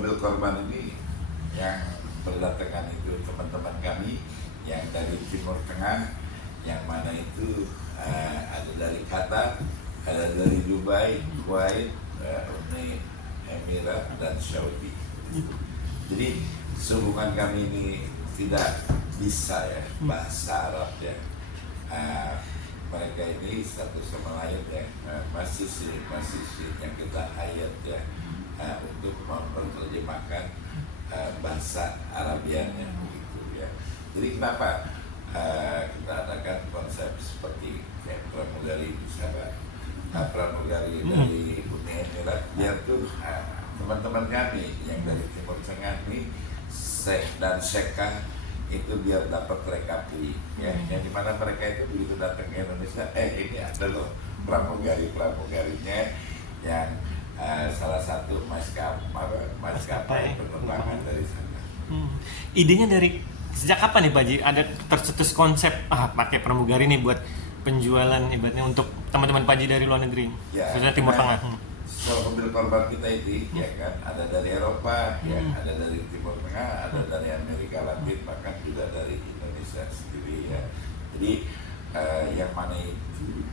mobil korban ini yang berdatangan itu teman-teman kami yang dari Timur Tengah, yang mana itu ada dari Qatar, ada dari Dubai, Kuwait, Uni Emirat dan Saudi. Jadi sehubungan kami ini tidak bisa ya bahasa Arab ya. Mereka ini satu sama lain ya masih yang kita hayat ya untuk menerjemahkan bahasa Arabiannya begitu ya. Jadi kenapa kita adakan konsep seperti kayak pramugari misalnya pramugari dari Uni Emirat, biar tuh teman-teman kami yang dari Timur Tengah nih Syekh dan Syekhah itu biar dapat rekapi ya, yang dimana mereka itu begitu datang ke Indonesia, ini ada loh pramugarinya yang salah satu maskapai penerbangan dari sana. Idenya dari sejak kapan nih Pak Haji ada tercetus konsep pakai pramugari nih buat penjualan ibaratnya untuk teman-teman Pak Haji dari luar negeri, khususnya Timur Tengah? So mobil korban kita itu ya kan ada dari Eropa ya, ada dari Timur Tengah, ada dari Amerika Latin, bahkan juga dari Indonesia sendiri ya. Jadi yang mana itu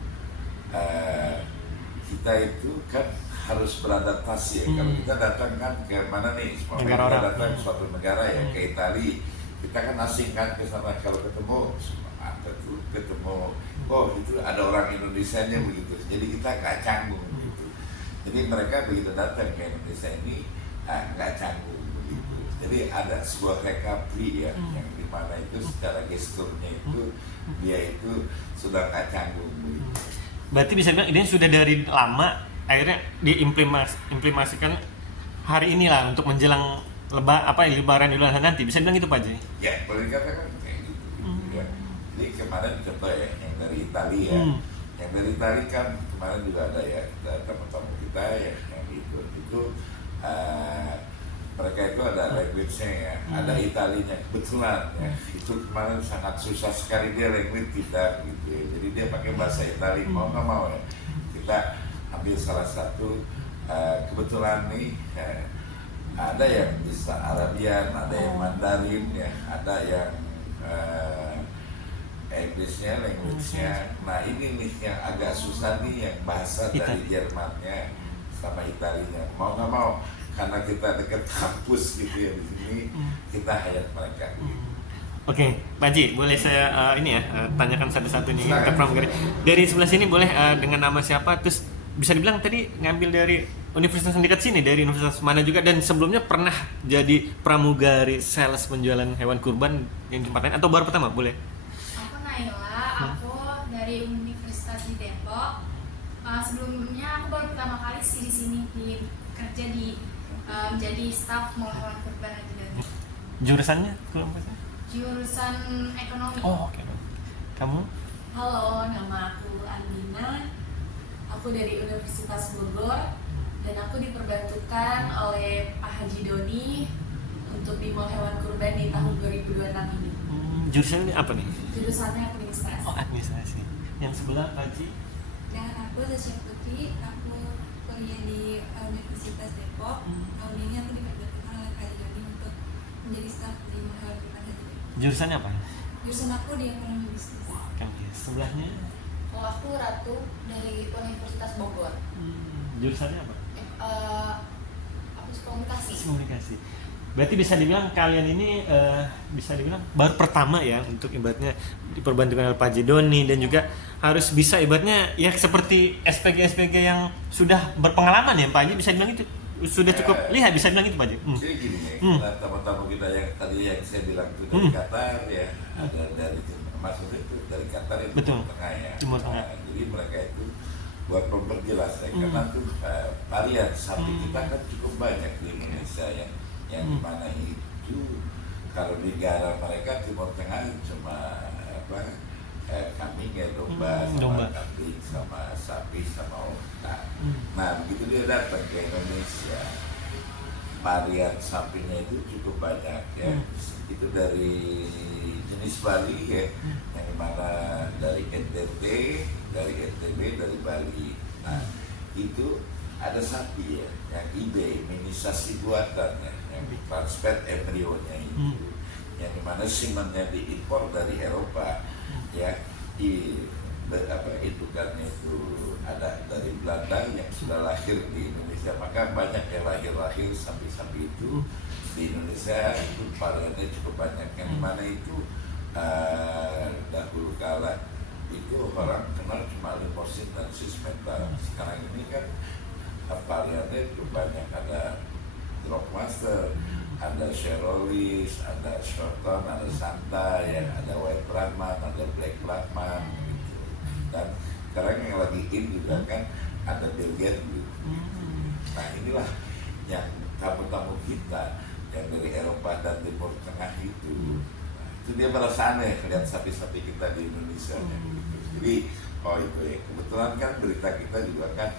kita itu kan harus beradaptasi ya. Kalau kita datang kan ke mana nih, kita datang ke suatu negara ya, ke Italia, kita kan asing kan ke sana, kalau ketemu oh itu ada orang Indonesianya begitu, jadi kita nggak canggung begitu. Jadi mereka begitu datang ke Indonesia ini nggak canggung begitu. Jadi ada sebuah rekapi ya, yang dimana itu secara gesturnya itu dia itu sudah nggak canggung begitu. Berarti bisa bilang ini sudah dari lama, akhirnya diimplementasikan hari inilah untuk menjelang Lebaran Idul Adha nanti. Bisa bilang gitu Pak Haji? Ya, boleh dikatakan kayak gitu, ya. Jadi kemarin contoh ya, yang dari Italia ya. Yang dari Italia kan kemarin juga ada ya, teman-teman kita ya, yang itu mereka itu ada language-nya ya, ada Italinya kebetulan ya. Itu kemarin sangat susah sekali dia language kita gitu ya. Jadi dia pakai bahasa Italia, mau nggak mau ya. Kita ambil salah satu kebetulan nih ada yang bisa Arabian, ada yang Mandarin ya, ada yang Inggrisnya, language-nya. Nah ini nih yang agak susah nih, yang bahasa dari Jermannya sama Italinya. Mau nggak mau, karena kita dekat kampus gitu ya di sini, kita hayat mereka. Oke, Pak Haji, boleh saya tanyakan satu-satu nih ke pramugari. Dari sebelah sini boleh dengan nama siapa? Terus bisa dibilang tadi ngambil dari universitas yang dekat sini, dari universitas mana juga, dan sebelumnya pernah jadi pramugari sales penjualan hewan kurban yang di tempat lain atau baru pertama? Boleh? Aku dari Universitas di Depok. Sebelumnya aku baru pertama kali di sini kerja menjadi staf mall hewan kurban aja dari. Jurusannya Jurusan ekonomi. Oh, oke. Kamu? Halo, nama aku Andina. Aku dari Universitas Bogor dan aku diperbantukan oleh Pak Haji Doni untuk di mall hewan kurban di tahun 2026 ini. Jurusannya apa nih? Jurusannya administrasi. Oh, administrasi. Yang sebelah Pak Haji? Dan aku Zasya Putri, aku kuliah di Universitas Depok. Tahun ini aku diperbantukan oleh Kak Joni untuk menjadi staf di mall hewan kurban Haji Doni. Jurusannya apa? Jurusan aku di ekonomi bisnis. Sebelahnya? Kalau aku Ratu dari Universitas Bogor. Jurusannya apa? Aku komunikasi. Komunikasi. Berarti bisa dibilang kalian ini bisa dibilang baru pertama ya untuk ibaratnya diperbantukan oleh Pak Haji Doni, dan juga harus bisa ibaratnya ya seperti SPG yang sudah berpengalaman ya Pak Haji, bisa dibilang itu sudah cukup lihat, bisa bilang itu Pak Haji. Jadi gini nih, tamu-tamu kita yang tadi yang saya bilang itu dari Qatar ya, ada dari maksudnya itu dari Qatar itu Timur Tengah ya. Timur Tengah. Jadi mereka itu buat memperjelas ya, karena tuh varian sapi kita kan cukup banyak di Indonesia ya, yang dimana itu kalau di negara mereka Timur Tengah cuma kambing ya, domba sama kambing sama sapi sama unta. Nah begitu dia datang ke Indonesia, varian sapinya itu cukup banyak ya. Itu dari jenis Bali ya, yang dimana dari NTT, dari NTB, dari Bali. Nah itu ada sapi ya, yang eBay, imunisasi buatan ya, yang transplant embrionya itu, yang dimana semennya diimpor dari Eropa, ya, indukannya itu ada dari Belanda yang sudah lahir di Indonesia, maka banyak yang lahir sapi-sapi itu di Indonesia itu variannya cukup banyak, yang dimana itu dahulu kala itu orang kenal cuma limosin dan sismental. Sekarang ini kan variannya cukup banyak, ada Dropmaster, ada Cherolis, ada Shorton, ada Santa, ya, ada White Brahman, ada Black Brahman gitu. Dan sekarang yang lagi in juga kan ada Belgian gitu. Nah inilah yang tamu-tamu kita yang dari Eropa dan Timur Tengah itu. Itu dia merasa aneh lihat sapi-sapi kita di Indonesia gitu. Jadi itu ya, kebetulan kan berita kita juga kan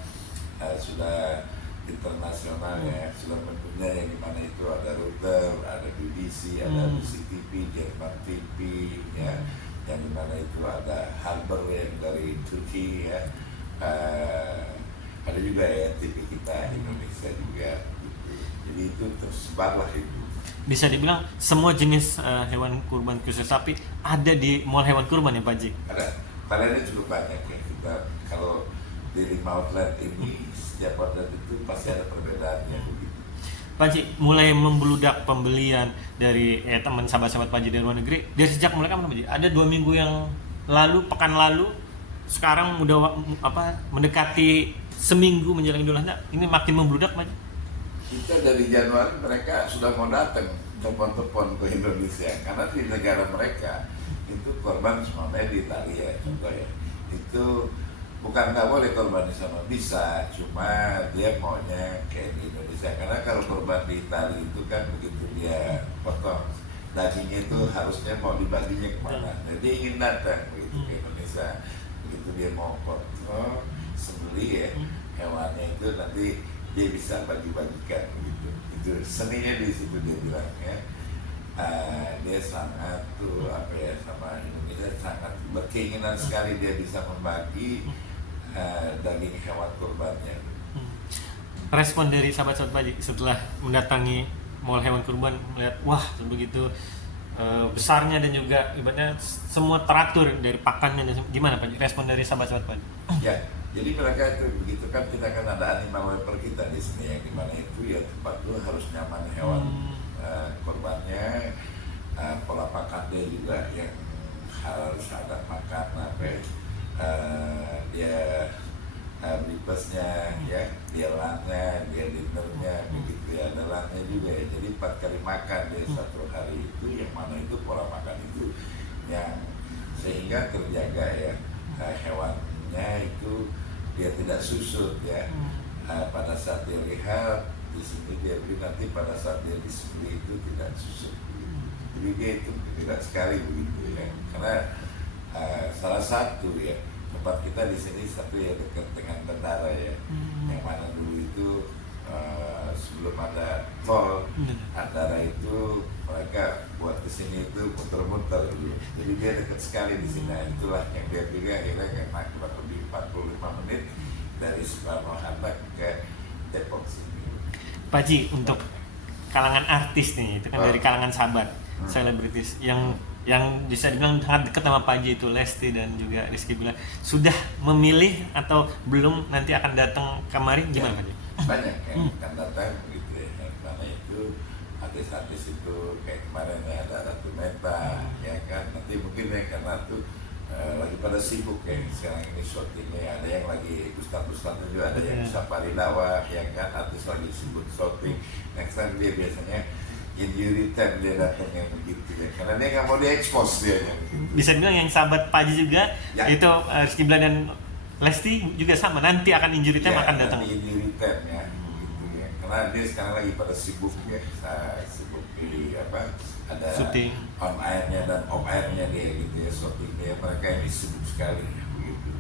sudah internasional ya, sudah mendunia, yang dimana itu ada Reuters, ada BBC, ada CTV, Jerman TV ya, yang dimana itu ada Halber yang dari Turki ya, ada juga ya TV kita Indonesia juga gitu. Jadi itu tersebarlah itu. Bisa dibilang semua jenis hewan kurban khusus sapi ada di mall hewan kurban ya Pak Haji? Ada, variannya cukup banyak ya. Kita kalau di 5 outlet ini, setiap outlet itu pasti ada perbedaannya begitu. Pak Haji, mulai membludak pembelian dari teman sahabat-sahabat Pak Haji dari luar negeri dari sejak mulai kapan Pak Haji? Ada 2 minggu yang lalu, pekan lalu, sekarang udah mendekati seminggu menjelang Idul Adha, ini makin membludak Pak Haji? Kita dari Januari mereka sudah mau datang telepon-telepon ke Indonesia, karena di negara mereka itu korban semuanya di Italia contoh ya, itu bukan nggak boleh korban di sana, bisa, cuma dia maunya kayak di Indonesia, karena kalau korban di Italia itu kan begitu dia potong dagingnya itu harusnya mau dibaginya kemana, jadi ingin datang begitu ke Indonesia, begitu dia mau potong sembelih ya hewannya itu, nanti dia bisa bagi-bagikan gitu. Itu seninya di situ dia bilang ya. Dia sangat tuh sama Indonesia sangat berkeinginan sekali dia bisa membagi daging hewan kurbannya. Respon dari sahabat-sahabat Pak Haji setelah mendatangi mall hewan kurban, melihat wah begitu besarnya dan juga ibaratnya semua teratur dari pakannya, gimana Pak Haji? Respon dari sahabat-sahabat Pak Haji? Ya, jadi mereka itu begitu kan, kita kan ada animal welfare kita di sini yang dimana itu ya tempat itu harus nyaman hewan korbannya, pola pakannya juga yang harus ada makan dia breakfastnya ya, dia lunchnya, dia dinnernya begitu ya, ada lunchnya juga ya, jadi 4 kali makan dia satu hari itu, yang mana itu pola makan itu yang sehingga terjaga ya hewannya itu dia tidak susut ya, pada saat dia lihat di sini dia beli, nanti pada saat dia disembelih itu tidak susut begitu. Jadi dia itu tidak sekali begitu ya, karena salah satu ya tempat kita di sini satu ya dekat dengan bandara ya, yang mana dulu itu sebelum ada tol antara itu mereka buat di sini itu muter-muter dulu, jadi dia dekat sekali di sini. Itulah yang dia pilih akhirnya karena kurang lebih 45 menit dari Soekarno-Hatta ke Depok sini. Pak Haji, untuk kalangan artis nih, itu kan dari kalangan sahabat selebritis yang bisa dibilang sangat dekat sama Pak Haji itu Lesti dan juga Rizky Bilar, sudah memilih atau belum nanti akan datang kemari, gimana Pak Haji? Banyak yang akan datang gitu ya, karena itu artis-artis itu kayak kemarin ya ada Ratu Meta ya kan, nanti mungkin ya karena tuh lagi pada sibuk ya sekarang ini syutingnya, ada yang lagi ustad-ustad juga, ada yang Safari Dawa yang kan, artis lagi sibuk syuting. Next time dia biasanya injury time dia datangnya begitu ya, karena dia nggak mau diekspos dia yang gitu. Bisa bilang yang sahabat Pak Haji juga Ya. itu Rizky Bilar dan Lesti juga sama, nanti akan injury time akan datang. Nanti injury time ya gitu ya, karena dia sekarang lagi pada sibuk ya, sibuk di ada Syuting. on airnya dan off airnya dia gitu ya, syuting dia, mereka ini sibuk sekali begitu.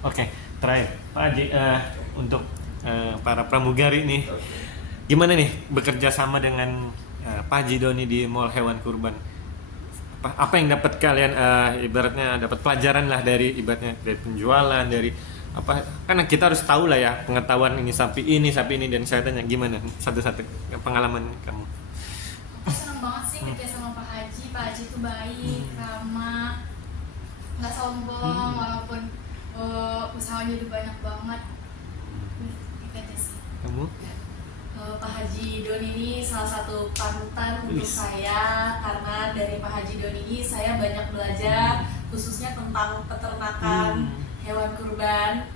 Oke, terakhir Pak Haji, untuk para pramugari nih, Oke. gimana nih bekerja sama dengan Pak Haji Doni di mall hewan kurban? Apa yang dapat kalian ibaratnya dapat pelajaran lah dari ibaratnya dari penjualan, dari apa, karena kita harus tahu lah ya pengetahuan ini sapi ini dan saya tanya gimana satu-satu pengalaman kamu. Aku senang banget sih kerja sama Pak Haji. Pak Haji itu baik, ramah, nggak sombong, walaupun usahanya udah banyak banget. Itu aja sih. Kamu? Pak Haji Doni ini salah satu panutan untuk saya, karena dari Pak Haji Doni ini saya banyak belajar khususnya tentang peternakan hewan kurban.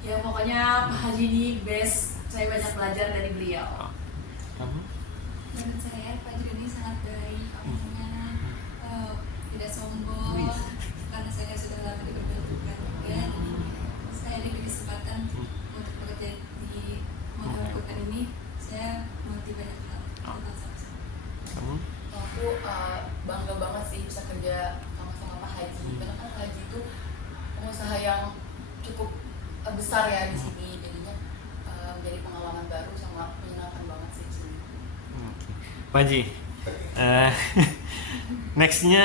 Ya pokoknya Pak Haji ini best, saya banyak belajar dari beliau. Kamu? Menurut saya Pak Joni sangat baik, orangnya tidak sombong, karena saya sudah lama diperbantukan juga, jadi saya diberi kesempatan untuk bekerja di melakukan ini. Saya mengerti banyak hal tentang sapi. Kamu? Aku bangga banget sih bisa kerja sama Pak Haji, karena kan Pak Haji itu pengusaha yang cukup besar ya di sini, jadinya menjadi pengalaman baru sama menyenangkan banget sih di sini. Pak Haji, nextnya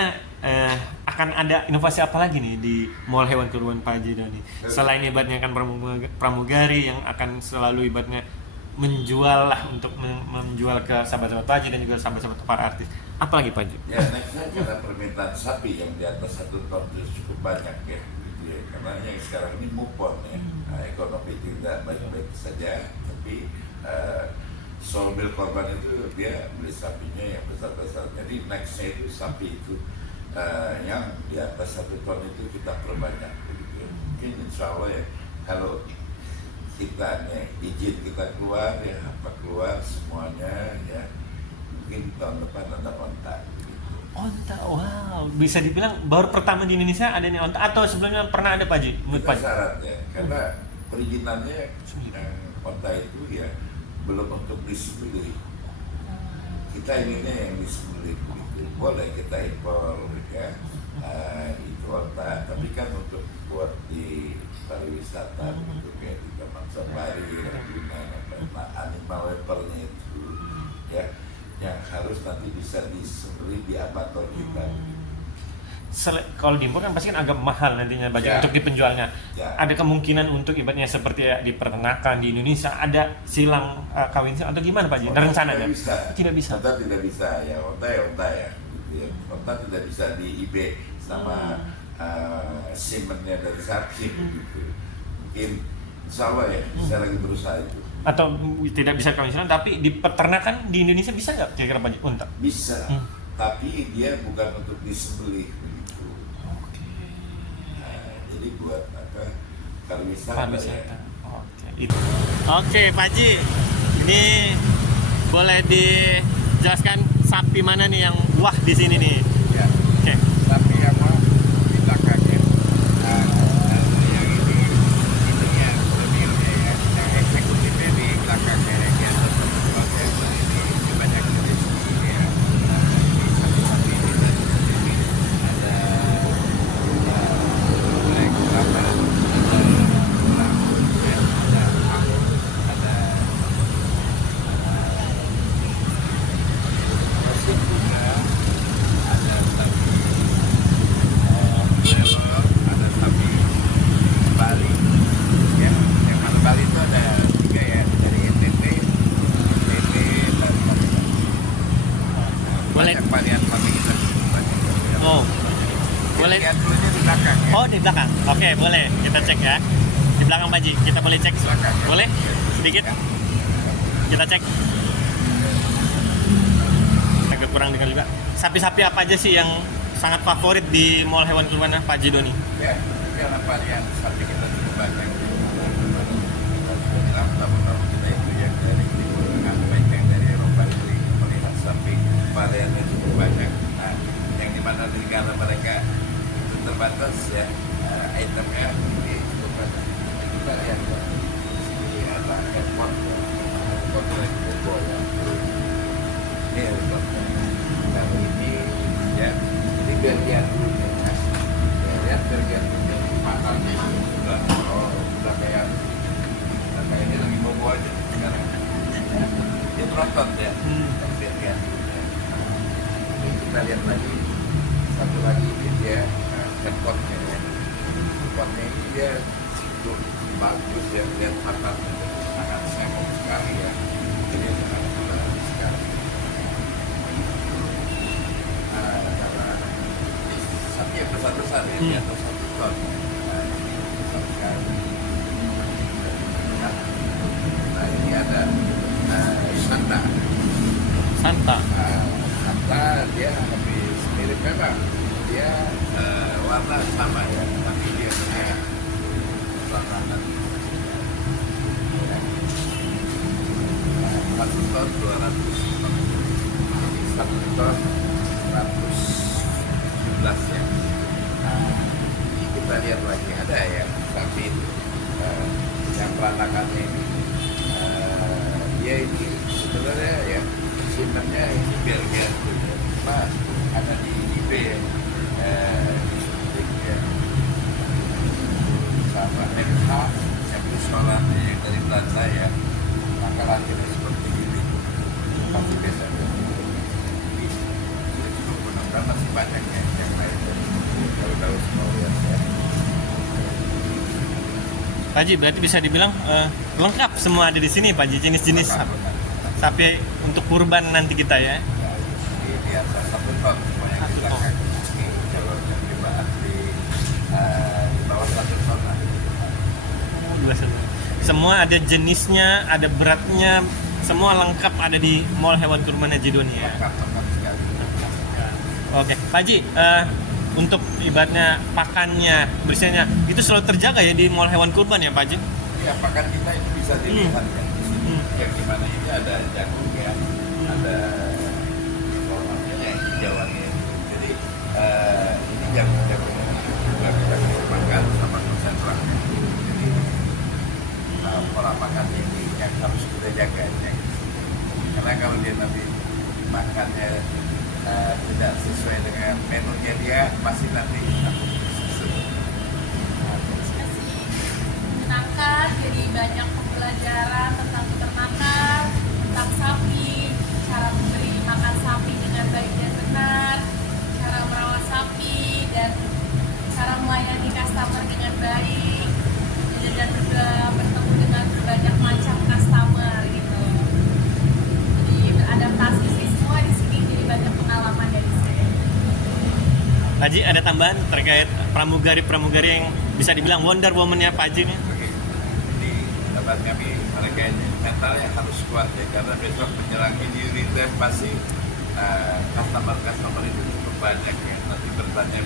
akan ada inovasi apa lagi nih di Mall Hewan Kurban Pak Haji Doni? Selain ibaratnya kan pramugari yang akan selalu ibaratnya menjual lah untuk menjual ke sahabat-sahabat Pak Haji dan juga sahabat-sahabat para artis. Apa lagi Pak Haji? Ya, nextnya karena permintaan sapi yang di atas 1 ton itu cukup banyak ya, gitu ya. Karena yang sekarang ini move on ya, ekonomi tidak baik-baik saja, tapi soal bil korban itu dia beli sapinya yang besar-besar. Jadi nextnya itu sapi itu yang di atas 1 ton itu kita perbanyak begitu ya. Mungkin insya Allah ya, kalau kita izin kita keluar ya, apa keluar semuanya ya, mungkin tahun depan ada onta gitu. Onta, wow, bisa dibilang baru pertama di Indonesia ada nih onta, atau sebelumnya pernah ada Pak Haji? Menurut Kita Pak Haji? syarat ya, karena perizinannya onta itu ya belum untuk disembelih. Kita inginnya yang disembelih gitu. Boleh kita impor ya, itu onta, tapi kan untuk buat di pariwisata gitu, kayak di Taman Safari, Ragunan, animal welfare-nya itu ya, yang harus nanti bisa disembelih di abator kita. Kalau diimpor kan pasti kan agak mahal nantinya Pak Haji Ya. untuk dipenjualnya. Ya. Ada kemungkinan untuk ibaratnya seperti ya, di peternakan di Indonesia ada silang kawin silang atau gimana Pak Haji? Ada rencananya? Tidak bisa. Onta tidak bisa ya, onta ya, gitu ya. Onta tidak bisa di IB sama semennya dari sapi gitu. Mungkin insya Allah ya, saya lagi berusaha itu. Atau tidak bisa kawin silang, tapi di peternakan di Indonesia bisa nggak kira-kira Pak Haji? Unta? Bisa, tapi dia bukan untuk disembelih begitu. Jadi buat apa? Pariwisata ya. Oke, Pak Haji. Ini boleh dijelaskan sapi mana nih yang wah di sini nih? Ya, Oke. tapi yang mau di belakangnya yang ininya mobilnya ya, yang eksekutifnya di belakangnya ya, proses ini banyak jenis ya. Sapi ini ada black rubber, di belakang. Oke, boleh kita cek ya. Di belakang Pak Haji, kita boleh cek. Boleh? Sedikit. Kita cek. Agak kurang dengar juga. Sapi-sapi apa aja sih yang sangat favorit di Mall Hewan Kurban Pak Haji Doni? Ya, karena varian sapi kita cukup banyak. Tamu-tamu kita itu yang dari Timur Tengah, baik yang dari Eropa itu melihat sapi variannya cukup banyak. Nah, yang dimana negara mereka itu terbatas ya, itemnya ini cukup banyak. Kita lihat di sini ada airport, airport Bogor ya. Ini airportnya. Nah ini ya, ini bagian dulunya. Ya, lihat bagian dulunya matanya sudah kayak ini lagi bobo aja sekarang. Ya, dia berotot ya. Bagian dulunya. Ini kita lihat lagi satu lagi ini dia airportnya ya. Airportnya ini dia betul bagus ya, lihat matanya sangat semok sekali ya, jadi sangat menarik sekali. Karena sapi yang besar-besar ya, di atas 1 ton. Ini besar sekali. Nah ini ada Santa. Santa. Santa dia habis mirip memang, dia warna sama ya, tapi dia punya warna 1 ton 200, 1 ton 117 ya. Ini kita lihat lagi ada ya sapi yang peranakannya ini, dia ini sebenarnya ya simennya ini Belgia, cuma ada di IB ya, di Sudik ya, sama MH yang persoalannya yang dari Belanda ya, maka lahirnya seperti ini, pasti beda. Jadi sudah cukup menambah, masih banyak ya yang lain tahu-tahu semua ya. Pak Haji, berarti bisa dibilang lengkap semua ada di sini Pak Haji, jenis-jenis sapi untuk kurban nanti kita ya. Di atas 1 ton semua yang kita kaki, kalau yang di bawah 1 ton lah. Semua ada jenisnya, ada beratnya, semua lengkap ada di Mall Hewan Kurban Haji Doni ya. Lengkap sekali. Oke, Pak Haji, untuk ibaratnya pakannya, bersihnya itu selalu terjaga ya di Mall Hewan Kurban ya Pak Haji? Ya, pakan kita itu bisa dilihat ya di sini. Yang dimana ini ada jagung ya, ada informasinya yang hijauannya. Jadi ini jagung juga kita bisa makan sama konsentratnya. Jadi pola makan ini yang harus kita jaga ya. Karena kalau dia nanti makannya tidak sesuai dengan menunya, dia pasti nanti menyenangkan, jadi banyak pembelajaran tentang peternakan, tentang sapi, cara memberi makan sapi dengan baik dan benar, cara merawat sapi, dan cara melayani customer dengan baik, dan juga bertemu dengan berbagai macam customer gitu. Jadi beradaptasi sih semua di sini, jadi banyak pengalaman dari saya. Pak Haji, ada tambahan terkait pramugari yang bisa dibilang Wonder Woman-nya Pak Haji nih? di tempat kami, mereka ini mentalnya harus kuat ya, karena besok menjelang Idul Fitri pasti customer itu cukup banyak ya, nanti bertanya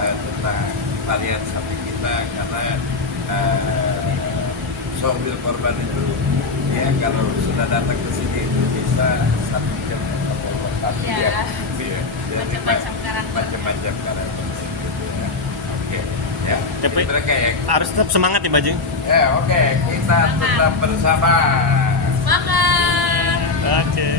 tentang varian sapi kita, karena mobil korban itu ya kalau sudah datang ke sini itu bisa 1 jam atau 1 Ya. jam ya. Jadi Macam-macam karakter. macam-macam karakter gitu ya. Oke ya, Tapi jadi mereka ya. harus tetap semangat ya Pak Haji? Ya oke, kita tetap bersama. Semangat! Oke.